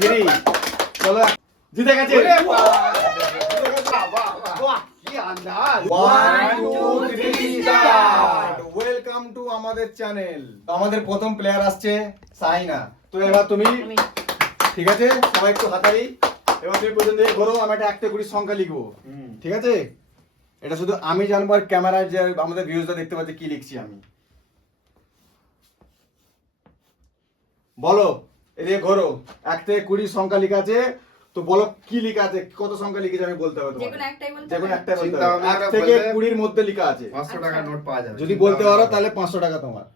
3 চলো জিতে গেছে কি আন্দাজ 1 2 3 স্টার্ট ওয়েলকাম টু আমাদের চ্যানেল আমাদের প্রথম প্লেয়ার আসছে সাইনা তো এবার তুমি ঠিক আছে সবাই একটু হাতালি এবার তুমি পর্যন্ত ঘোরো আমি একটা কুড়ির সংখ্যা লিখবো ঠিক আছে এটা শুধু আমি জানবো আর ক্যামেরায় যে আমাদের ভিউজটা দেখতে পাচ্ছে কি লিখছি আমি বলো এদিকে ঘোরো 1 থেকে 20 সংখ্যা লেখা আছে তো বলো কি লেখা আছে কত সংখ্যা লিখেছে আমি বলতে হবে তোমাকে যেকোনো একটাই বলতে হবে 1 থেকে 20 এর মধ্যে লেখা আছে 500 টাকা নোট পাওয়া যাবে যদি বলতে পারো তাহলে 500 টাকা তোমার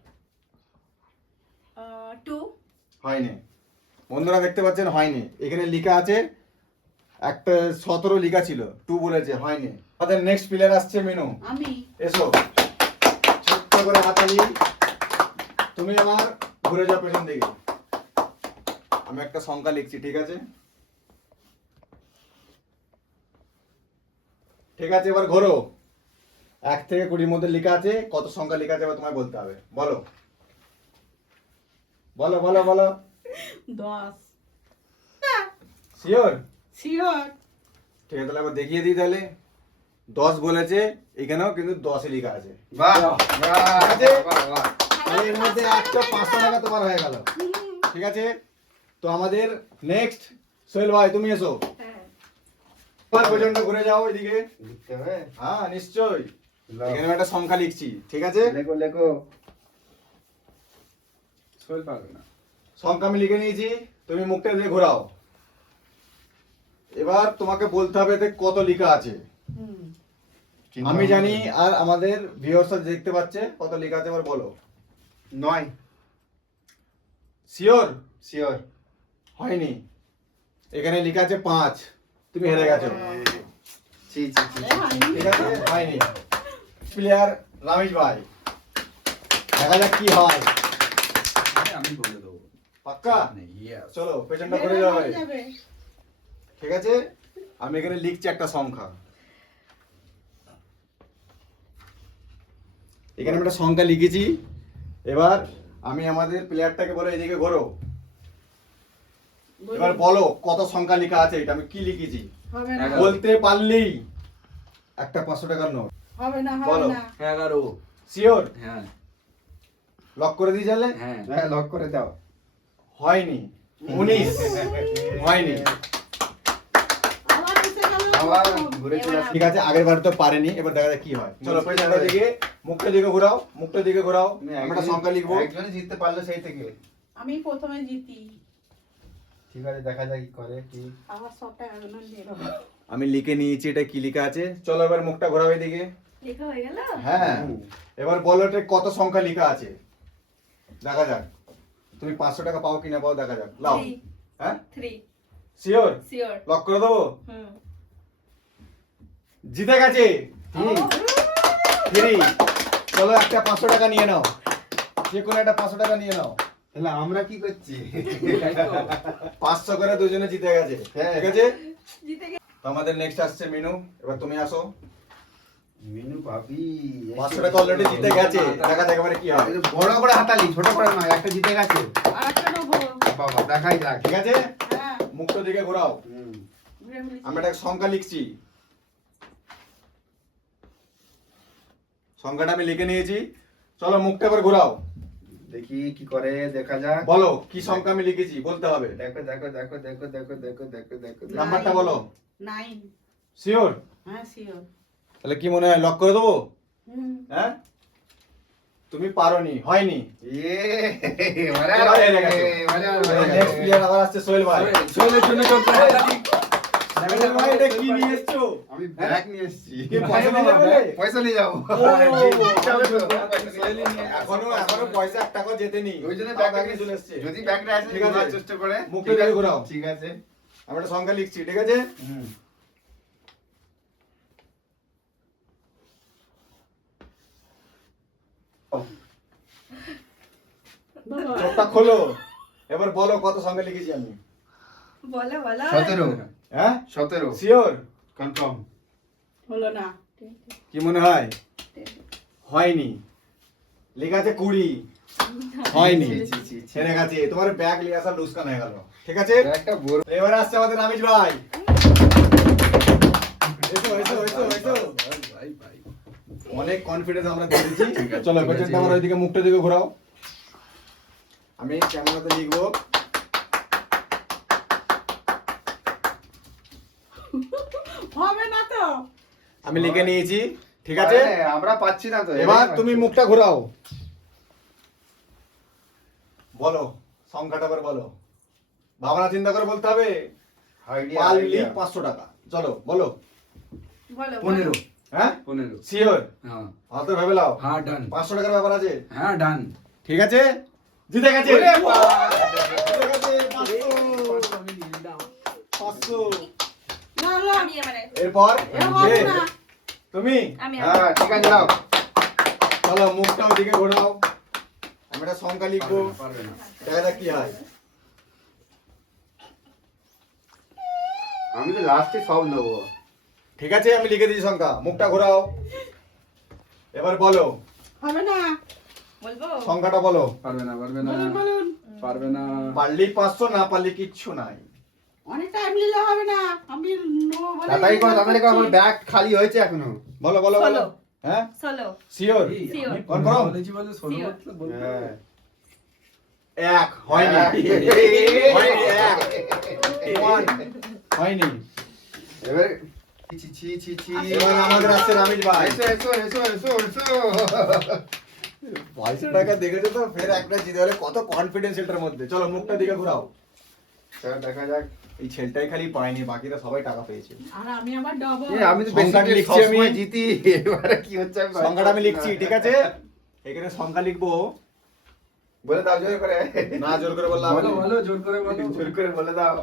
2 হয়নি বন্ধুরা দেখতে পাচ্ছেন হয়নি এখানে লেখা আছে একটা 17 লেখা ছিল 2 বলেছে হয়নি আমাদের নেক্সট প্লেয়ার আসছে মিনু আমি এসো ছোট্ট করে হাতালি তুমি আমার ঘুরে যাও পেছন দিকে আমি একটা সংখ্যা লিখছি ঠিক আছে ঠিক আছে এবার ঘোরো 1 থেকে 20 মধ্যে লেখা আছে কত সংখ্যা লেখা আছে এবার তোমায় বলতে হবে বলো বলো বলো বলো 10 শিওর শিওর ঠিক আছে তাহলে আবার দেখিয়ে দিই তাহলে 10 বলেছে এখানেও কিন্তু 10 লেখা আছে বাহ ঠিক আছে? বাহ বাহ তাহলে এর মধ্যে একটা 500 টাকা তোমার হয়ে গেল ঠিক আছে তো আমাদের নেক্সট সোহেল ভাই তুমি এসো হ্যাঁ এবার পর্যন্ত ঘুরে যাও এদিকে লিখতে হবে হ্যাঁ নিশ্চয়ই লাও। এখানে একটা সংখ্যা লিখছি ঠিক আছে লেখো লেখো সোল পারবে না সংখ্যা আমি লিখে নিয়েছি তুমি মুখটা দিয়ে ঘোরাও এবার তোমাকে বলতে হবে এতে কত লেখা আছে হুম আমি জানি আর আমাদের ভিউয়ার্সরা দেখতে পাচ্ছে কত লেখা আছে এবার বলো 9 শিওর শিওর হয়নি এখানে লেখা আছে 5 তুমি হেরে গেছো জি জি জি ঠিক আছে হয়নি প্লেয়ার রামেশ ভাই দেখা যাক কি হয় আমি বলে দেবো পাক্কা ইয়েস চলো পেছনটা করে যাও ভাই। যাবে ঠিক আছে আমি এখানে লিখছি একটা সংখ্যা এখানে আমি একটা সংখ্যা লিখেছি এবার আমি আমাদের প্লেয়ারটাকে বলে এদিকে ঘোরো এবার বলো কত সংখ্যা লেখা আছে এটা আমি কি লিখেছি হবে না বলতে পারলেই একটা 500 টাকার নোট হবে না বলো। হবে না 11 শিওর হ্যাঁ লক করে দিয়ে যালে হ্যাঁ হ্যাঁ লক করে দাও হয়নি 19 হয়নি আবার এসে গেল আবার ঘুরে চলে ঠিক আছে আগের বার তো পারেনি এবার দেখা যাক কি হয় চলো পেছনটা দিকে মুখটা দিকে ঘোরাও মুখটা দিকে ঘোরাও আমি একটা সংখ্যা লিখবো একজনই জিততে পারলো সেই থেকে আমি প্রথমে জিতি ঠিক আছে দেখা যাক কি করে কি আবার সব টাকা গুলো নিয়ে নেব আমি লিখে নিয়েছি এটা কি লেখা আছে চলো এবার মুখটা ঘোরাও এদিকে লেখা হয়ে গেল হ্যাঁ এবার বলো এটা কত সংখ্যা লেখা আছে দেখা যাক তুমি 500 টাকা পাও কিনা পাও দেখা যাক লাও হ্যাঁ 3 শিওর শিওর লক করে দেবো হুম জিতে গেছে 3 চলো একটা 500 টাকা নিয়ে নাও যে কোনো একটা 500 টাকা নিয়ে নাও তাহলে আমরা কি করছি 500 করে দুজনে জিতে গেছে হ্যাঁ। ঠিক আছে জিতে গেল তো আমাদের নেক্সট আসছে মিনু এবার তুমি আসো মিনু ভাবি 500 টাকা অলরেডি জিতে গেছে দেখা যাক এবারে কি হয় বড় করে হাতালি ছোট করে নয় একটা জিতে গেছে আর একটা নেব বাবা দেখাই যাক ঠিক আছে হ্যাঁ মুখটা দিকে ঘোরাও ঘুরে ফেলেছি। আমি একটা সংখ্যা লিখছি সংখ্যাটা আমি লিখে নিয়েছি চলো মুখটা এবার ঘোরাও দেখি কি করে দেখা যাক বলো কি সংখ্যা আমি লিখেছি বলতে হবে দেখো দেখো দেখো দেখো দেখো দেখো দেখো দেখো নাম্বারটা বলো 9 শিওর হ্যাঁ শিওর তাহলে কি মনে হয় লক করে দেবো হুম হ্যাঁ তুমি পারোনি হয়নি ইয়ে এবার হেরে গেছো। নেক্সট প্লেয়ার আবার আসছে সোহেল ভাই সোহেলের জন্য চলছে হাতালি। সোহেল ভাই এটা কি নিয়ে এসছো আমি ব্যাগ নিয়ে এসেছি কি পয়সা নিয়ে যাবে? পয়সা নিয়ে যাবো এখনো পয়সা 1 টাকা জেতেনি ওই জন্য তাও ব্যাগ ব্যাগে চলে এসছে যদি ব্যাগটা আসে ঠিক আছে। ঘোরার চেষ্টা করে মুখটা দিকে ঘোরাও। ঠিক আছে আমি একটা সংখ্যা লিখছি ঠিক আছে বাবা চোখটা খোলো এবার বলো কত সংখ্যা লিখেছি আমি বলো বলো 17 হ্যাঁ 17 শিওর কনফার্ম হলো না কি মনে হয় হয়নি লেখা আছে 20 হয়নি, ছি, ছি, ছি। হেরে গেছে। তোমার ব্যাগ নিয়ে আসা লুস্কান হয়ে গেল। ঠিক আছে, একটা বড় এবার আসছে আমাদের রামিজ ভাই। এসো এসো এসো এসো। ভাই ভাই অনেক কনফিডেন্স আমরা দিয়েছি। ঠিক আছে, চলো ঠিক আছে। পেছনটা আমার ওইদিকে, মুখটা দিকে ঘোরাও। আমি ক্যামেরাতে লিখবো। হবে না তো। আমি লিখে নিয়েছি, ঠিক আছে। আরে, আমরা পাচ্ছি না তো। এবার তুমি মুখটা ঘোরাও, বলো সংখ্যাটা এবার বলো। ভাবনা চিন্তা করে বলতে হবে। আইডিয়া পারলি 500 টাকা। চলো বলো। বলো 15 হ্যাঁ 15 শিওর? হ্যাঁ হাতে ভেবে লাও। হ্যাঁ ডান 500 টাকার ব্যাপার আছে। হ্যাঁ ডান ঠিক আছে, জিতে গেছে। ওরে বাবা! জিতে গেছে 500। না না আমি এবারে এরপর এ হবে না। তুমি আমি হ্যাঁ, ঠিক আছে নাও। চলো মুখটা ওদিকে ঘোরাও। আমি একটা সংখ্যা লিখবো, পারবে না দেখা যাক কি হয়। আমি তো লাস্টে সব নেবো। ঠিক আছে, আমি লিখে দিয়েছি সংখ্যা। মুখটা ঘোরাও, এবার বলো হবে না। বলবো সংখ্যাটা বলো। পারবে না বলুন বলুন। পারবে না পারলি 500, না পারলি কিচ্ছু নাই। অনেক টাইম নিলে হবে না। আমি নেবো বলে তাড়াতাড়ি করো, তাড়াতাড়ি করো, আমার করছি। ব্যাগ খালি হয়েছে এখনো। বলো বলো বলো। 16 হ্যাঁ 16 শিওর? এই, Sure. আমি Confirm? বলেছি বলে 16 Sure. বলতে বলবো। হ্যাঁ। এক হয়নি, হয়নি, এক। One, হয়নি। এবার ছি ছি ছি ছি। এবার আমাদের আসছে রামিজ ভাই। এসো এসো এসো এসো এসো। 500 টাকা দেখেছো তো, ফের একটা জিতে গেলে কত কনফিডেন্স এটার মধ্যে। চলো মুখটা দিকে ঘোরাও। চলো দেখা যাক। এই ছেলেটাই খালি পায়নি, বাকিরা সবাই টাকা পেয়েছে। আর আমি আবার ডবল। আমি তো সংখ্যাটা বেসিক্যালি লিখছি আমি। সবসময় জিতি। এবারে কি হচ্ছে আমি সংখ্যাটা আমি লিখছি, ঠিক আছে। এখানে সংখ্যা লিখবো। বলে দাও জোর করে। না জোর করে বললাম বলো বলো জোর করে বলো জোর করে বলে দাও।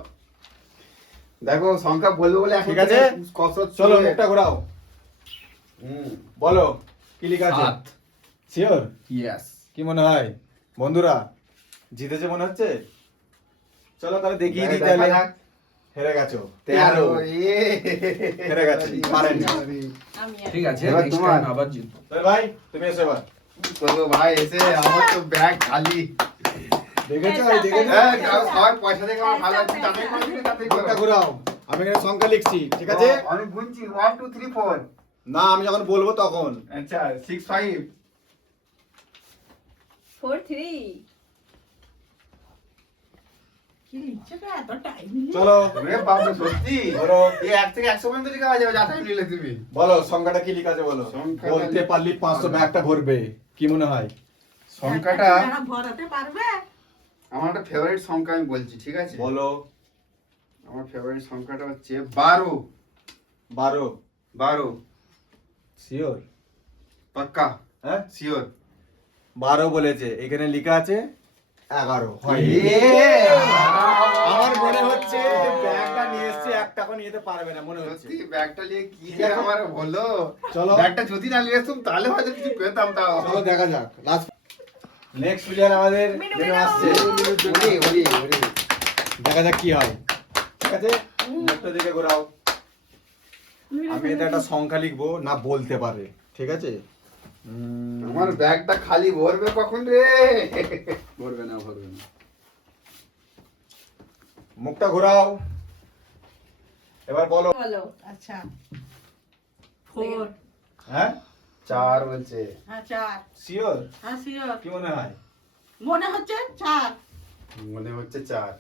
দেখো সংখ্যা বলবো বলে এখন ঠিক আছে, কসরত চলো শুরু। মুখটা ঘোরাও। হুম। বলো কি লিখা আছে। 7 শিওর? ইয়েস কি মনে হয় বন্ধুরা, জিতেছে মনে হচ্ছে? চলো তাহলে দেখিয়ে দিই। দেখা তাহলে যাক। হেরে গেছো। 13 হেরে গেছে, পারেননি। আমি ঠিক আছে এবার নেক্সট তোমার। টাইম আবার জিতবো তাহলে ভাই তুমি এসো এবার। করবো ভাই এসে আমার তো ব্যাগ খালি। দেখেছো হ্যাঁ, দেখেছো? হ্যাঁ, সবার পয়সা থেকে আমার ভালো লাগছে, তাড়াতাড়ি করো, তাড়াতাড়ি করো। মুখটা ঘোরাও। আমি এখানে সংখ্যা লিখছি, ঠিক আছে। আমি গুনছি 1 2 3 4। না আমি যখন বলবো তখন। আচ্ছা 6 5। 4 3 কি লিখছে তো এত টাইম নিলে? চলো ওরে বাপ রে, সত্যি ধরো। এই 1 থেকে 100 পর্যন্ত লেখা যাবে, যা তাই নিলে তুমি। বলো সংখ্যাটা কি লিখা আছে বলো। সংখ্যাটা বলতে পারলি 500 ব্যাগটা ভরবে। কি মনে হয়? সংখ্যাটা যারা ভরাতে পারবে। আমার একটা ফেভারিট সংখ্যা আমি বলছি, ঠিক আছে? বলো। আমার ফেভারিট সংখ্যাটা হচ্ছে 12। 12 12 শিওর? পাক্কা হ্যাঁ শিওর। 12 বলেছে, এখানে লেখা আছে 11। আমার মনে হচ্ছে যে ব্যাগটা নিয়ে এসেছে, এক টাকা নিয়ে যেতে পারবে না মনে হচ্ছে। সত্যি ব্যাগটা নিয়ে কি যে আমার হলো। চলো। ব্যাগটা যদি না নিয়ে আসতাম তাহলে হয়তো কিছু পেতাম। তাও চলো দেখা যাক। লাস্ট নেক্সট প্লেয়ার আমাদের মিনু, যেন মিনু। আসছে। ওরে ওরে ওরে। দেখা যাক কি হয়। ঠিক আছে, মুখটা দিকে ঘোরাও। আমি এতে একটা সংখ্যা লিখবো, না বলতে পারে, ঠিক আছে। আমার ব্যাগটা খালি ভরবে কখন রে? ভরবে না ভরবে না মুখটা ঘোরাও, এবার বলো। বলো আচ্ছা 4। হ্যাঁ 4 বলছে। হ্যাঁ 4। শিওর? হ্যাঁ শিওর। কি মনে হয়? মনে হচ্ছে 4। মনে হচ্ছে 4।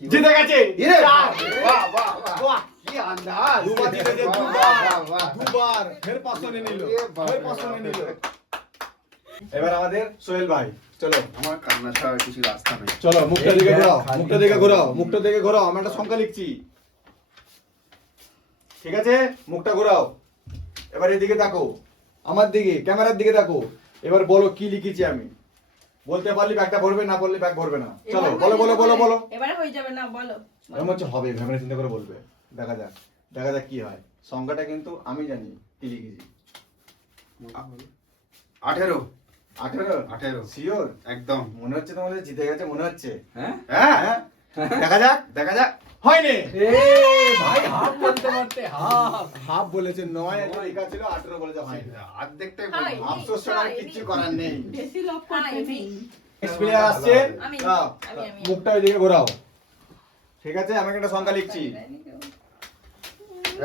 জিতে গেছে। ইরে চার। বাহ বাহ বাহ। বাহ, কি আন্দাজ। দুবার জিতেছে, বাহ, দুবার। বাহ, বাহ। দুবার ফের 500 নিয়ে নিল, এ বাপ ফের রে 500 নিয়ে নিল। বাপ। এবার আমাদের সোহেল ভাই, চলো আমার কান্না ছাড়া কিছু রাস্তা নেই। চলো মুখটা দিকে এই ঘোরাও, খালি মুখটা দিকে ঘোরাও, খালি। মুখটা দিকে ঘোরাও। আমি একটা সংখ্যা লিখছি, ঠিক আছে। মুখটা ঘোরাও, এবার এদিকে তাকো, আমার দিকে, ক্যামেরার দিকে তাকো। এবার বলো কি লিখেছি আমি। বলতে পারলি ব্যাগটা ভরবে, না বললে ব্যাগ ভরবে না। চলো বলো বলো বলো বলো। এবারে হয়ে যাবে না বলো এরকম হচ্ছে হবে, ভেবে চিন্তা করে বলবে। দেখা যাক, দেখা যাক কি হয়। সংখ্যাটা কিন্তু আমি জানি কি লিখেছি। 18 18? 18 শিওর? একদম। মনে হচ্ছে তোমাদের জিতে গেছে মনে হচ্ছে। হ্যাঁ হ্যাঁ হ্যাঁ দেখা যাক। দেখা যাক। হয়নি। এ ভাই হাফ বলতে পারতে হাফ। হাফ বলেছে 9 এর লেখা ছিল 18 বলেছে হয়নি। অর্ধেকটাই হয়। বলবো। আফসোস ছাড়া আর কিচ্ছু করার নেই। বেশি লোক করতে নেই। নেক্সট প্লেয়ার আসছে। আমি। দাও, আমি। মুখটা ওইদিকে ঘোরাও। ঠিক আছে, আমি একটা সংখ্যা লিখছি।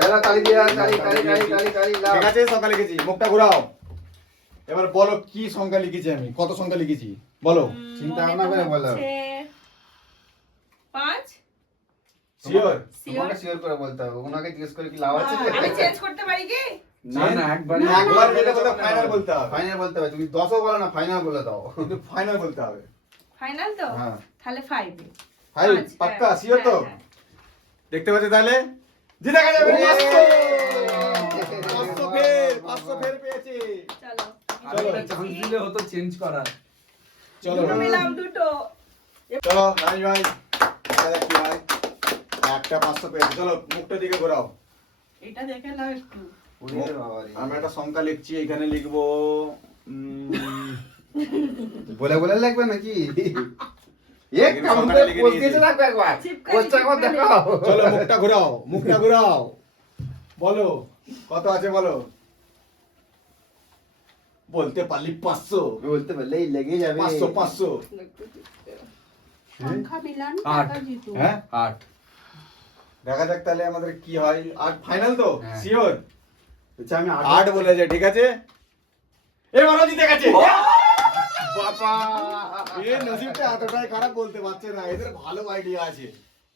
এলা তালি দিয়া, তালি, তালি, তালি, তালি, তালি, লাও। ঠিক আছে, সংখ্যা লিখেছি। মুখটা ঘোরাও। এবার বলো কি সংখ্যা লিখেছি আমি, কত সংখ্যা লিখেছি বলো। চিন্তা ভাবনা করে বলো। 5। শিওর? তোমাকে শিওর করে বলতে হবে, ওনাকে জিজ্ঞেস করে কি লাভ আছে? আমি চেঞ্জ করতে পারি কি? না না একবারই একবার যেটা বলতে ফাইনাল বলতে হবে। ফাইনাল বলতে হবে, তুমি 10ও বলো না, ফাইনাল বলে দাও। কিন্তু ফাইনাল বলতে হবে। ফাইনাল তো? হ্যাঁ। তাহলে 5। ফাইনাল পাক্কা শিওর তো? দেখতে পাচ্ছ তাহলে? জিতে গেছে 500 ফের পেয়েছি। চলো। আরেকটা চান্স দিলে হতো চেঞ্জ করার। চলো দুটো মিলাম দুটো। চলো রানি ভাই, দেখা যাক কি হয়। একটা 500 পেয়েছি। চলো মুখটা দিকে ঘোরাও। এটা দেখে নাও একটু। ওরে বাবা রে। আমরা একটা সংখ্যা লিখছি, এখানে লিখবো বলে বলে লাগবে নাকি? এক এখানে কাউন্টার সংখ্যাটা লিখে পোস্ট নিয়েছি। দিয়েছে রাখবে একবার। চিপকানি, পোস্টটা একবার চিপকানি। দেখাও। চলো মুখটা ঘোরাও, মুখটা ঘোরাও। বলো কত আছে বলো। বলতে পারলি 500। বলতে পারলেই লেগে যাবে। 500। সংখ্যা মিলান আট। টাকা জিতো। হ্যাঁ 8 দেখা যাক তাহলে আমাদের কি হয়। আর ফাইনাল তো হ্যাঁ। শিওর? আচ্ছা আমি 8 বলেছে, ঠিক আছে। এবারও জিতে গেছে। বাবা। এ নসিবটা এতটাই খারাপ বলতে পারছে না, এদের ভালো আইডিয়া আছে।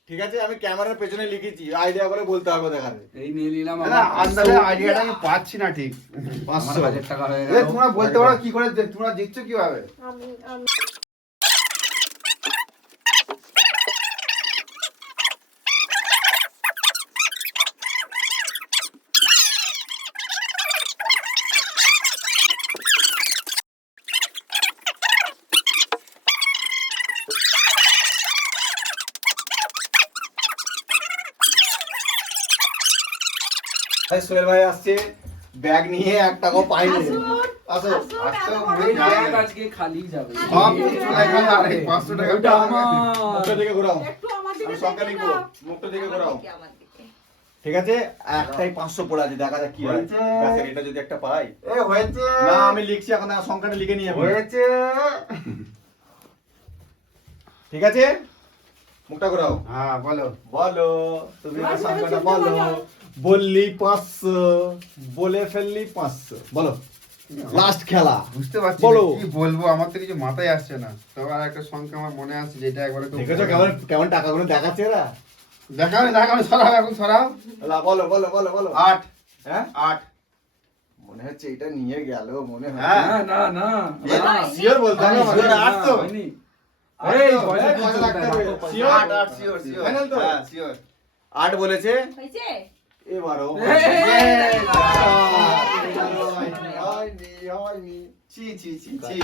ঠিক আছে, আমি ক্যামেরার পেছনে লিখেছি, আইডিয়া করে বলতে হবে দেখাবে। এই নিয়ে নিলাম না আন্দাজে আইডিয়াটা আমি পাচ্ছি না ঠিক। 500 1000 টাকা হয়ে এ গেল। তোমরা বলতে পারো কি করে, তোমরা জিতছো কিভাবে? আমি ভাই সোহেল ভাই আসছে ব্যাগ নিয়ে, 1 টাকাও পাইনি। আসুন। আসো। আসুন, আসো, এত বড় মুড়ি ব্যাগ। খাও। আজকে খালি যাবে। সব কিছু লেখা যাবে, 500 টাকা ওটা আমার। মুখটা দিকে ঘোরাও। একটু আমার দিকে আমি সংখ্যা দেখে লিখবো, নাও। মুখটা দিকে ঘোরাও। আমার দিকে। ঠিক আছে, একটাই 500 পড়ে আছে, দেখা যাক কি হয়। হয়েছে। গাছের এটা যদি একটা পাই। এ হয়েছে। না আমি লিখছি এখন, না সংখ্যাটা লিখে নিয়ে যাবো। হয়েছে। ঠিক আছে, মুখটা ঘোরাও। হ্যাঁ বলো। বলো তুমি আমার বলো, সংখ্যাটা চিন্তা বলো। করো। বললি 500, বলে ফেললি 500। বলো লাস্ট খেলা। বুঝতে পারছি বলো। না কি বলবো, আমার তো কিছু মাথায় আসছে না। তবে আর একটা সংখ্যা আমার মনে আছে, যেটা একবারে খুব দেখেছো কেমন কেমন টাকাগুলো দেখাচ্ছে এরা। দেখাও দেখাও, সরাও এখন সরাও। বলো বলো বলো বলো। 8 হ্যাঁ 8 মনে হচ্ছে এটা নিয়ে গেল মনে হয়। হ্যাঁ। না না এ, না। শিওর বলতে হবে আমাদের। শিওর, 8 তো। হয়নি। এই এই পয়সা পয়সা লাগতে হবে। দিতে হবে। শিওর? 8 sure sure. Final তো? হ্যাঁ শিওর। 8 বলেছে, হয়েছে? এবারও এই, হয়নি, হয়নি। ছি ছি ছি ছি।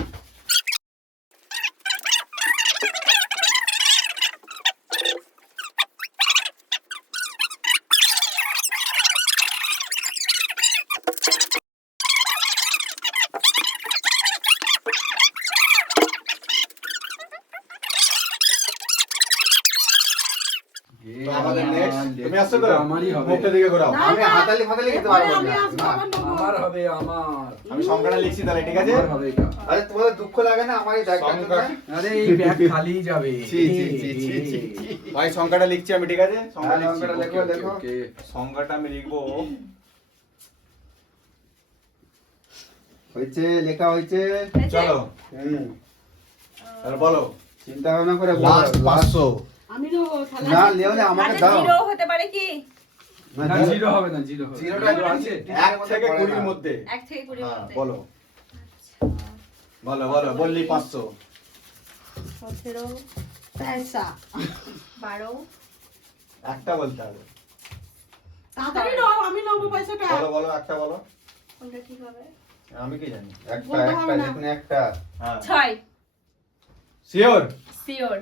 তো আমাদের next, তুমি আসছো তো? এটা আমারই হবে। মুখটা দিকে ঘোরাও। না, আমি না। হাতালি ফাতালি খেতে এরপরে পারবো আমি না। আসবো, না। আবার নেবো। আমার হবে আমার। আমি সংখ্যাটা লিখছি তাহলে, ঠিক আছে? আমার হবে এটা। আরে তোমাদের দুঃখ লাগে না আমারই দায়িত্ব সংখ্যা। না? আরে এই ব্যাগ খালি যাবে। ছি, ছি, ছি, ছি, ছি, ছি। ভাই সংখ্যাটা লিখছি আমি, ঠিক আছে? সংখ্যা হ্যাঁ, লিখছি। সংখ্যাটা ওকে, লেখো, ওকে, লেখো। ওকে। সংখ্যাটা আমি লিখবো হয়েছে, লেখা হয়েছে। হয়েছে? চলো হুম। তাহলে বলো। চিন্তা ভাবনা করে লাস্ট 500। আমি নেবো, তাহলে না আমি- লেও না, আমাকে আচ্ছা, দাও। জিরো হতে পারে কি? না, না জিরো- জিরো হবে না, জিরো হবে। জিরোটা জিরো আছে? 1 থেকে 20 এর মধ্যে। 1 থেকে 20 হ্যাঁ, মধ্যে। বলো আচ্ছা, বলো বলো। বললি 500। 17, পয়সা। 12, একটা বলতে হবে। তাড়াতাড়ি নাও, আমি নেবো পয়সাটা। বলো বলো, একটা বলো। কোনটা ঠিক হবে? আমি কি জানি। একটা বলতে একটা হবে না। দেখুন একটা। হ্যাঁ 6, শিওর? শিওর।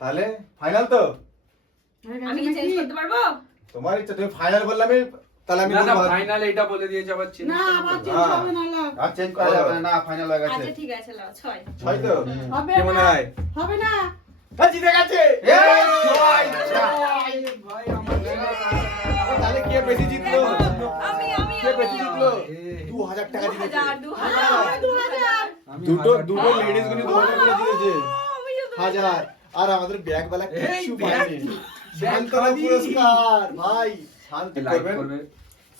তাহলে ফাইনাল তো? আমি কি চেঞ্জ করতে পারবো? তোমার ইচ্ছা, তুমি ফাইনাল বললে আমি, তাহলে আমি না না বলবো। ফাইনাল এটা বলে দিয়েছে আবার চেঞ্জ না, আবার চেঞ্জ হ্যাঁ। হবে না, লাও। আর চেঞ্জ করা যাবে না, ফাইনাল হয়ে গেছে। আচ্ছা ঠিক আছে, লাও 6। 6 তো? হবে কি মনে না। হয়? হবে না। হ্যাঁ, জিতে গেছে। এই! জিতেছে 2000 আমি দুটো 1000 লেডিস গুলি 2000 করে জিতেছে আমি তো 1000 আর আমাদের ব্যাগ বেলা এই কিছু ব্যাগ, পাইনি ব্যাগ শান্তনু খালি। পুরস্কার ভাই শান্তি লাইক করবেন করবে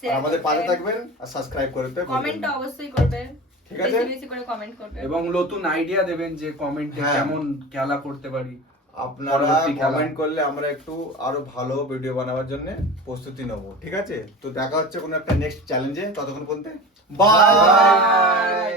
আর আমাদের পাশে থাকবেন আর সাবস্ক্রাইব করতে ভুলবেন কমেন্ট না। অবশ্যই করবেন, ঠিক আছে? বেশি বেশি করে কমেন্ট করবেন। এবং নতুন আইডিয়া দেবেন যে কমেন্টে হ্যাঁ। কেমন খেলা করতে পারি। আপনারা পরবর্তী খেলা। কমেন্ট করলে আমরা একটু আরো ভালো ভিডিও বানাবার জন্য প্রস্তুতি নেব ঠিক আছে তো দেখা হচ্ছে কোনো একটা নেক্সট চ্যালেঞ্জে ততক্ষণ পর্যন্ত বাই